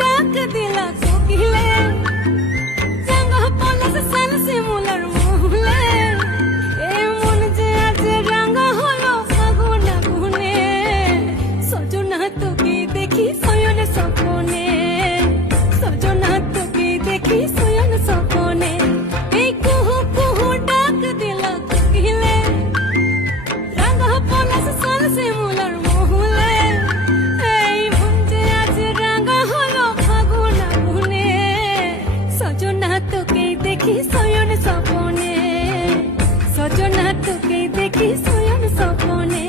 ডাক দিলা কোকিলে জাঙ্গা পলাশ সাল শিমুলার মহুলে এমন যে আজ রাঙা হলো ফাগুন আগুনে সজনা তোকে দেখি শয়ন স্বপনে সজনা তোকে দেখি শয়ন স্বপনে এই কুহু কুহু ডাক দিলা কোকিলে জাঙ্গা পলাশ সাল শিমুলার মহুলে এই মন যে আজ রাঙা হলো ফাগুন আগুনে সজনা তোকে দেখি শয়ন স্বপনে সজনা তোকে দেখি শয়ন স্বপনে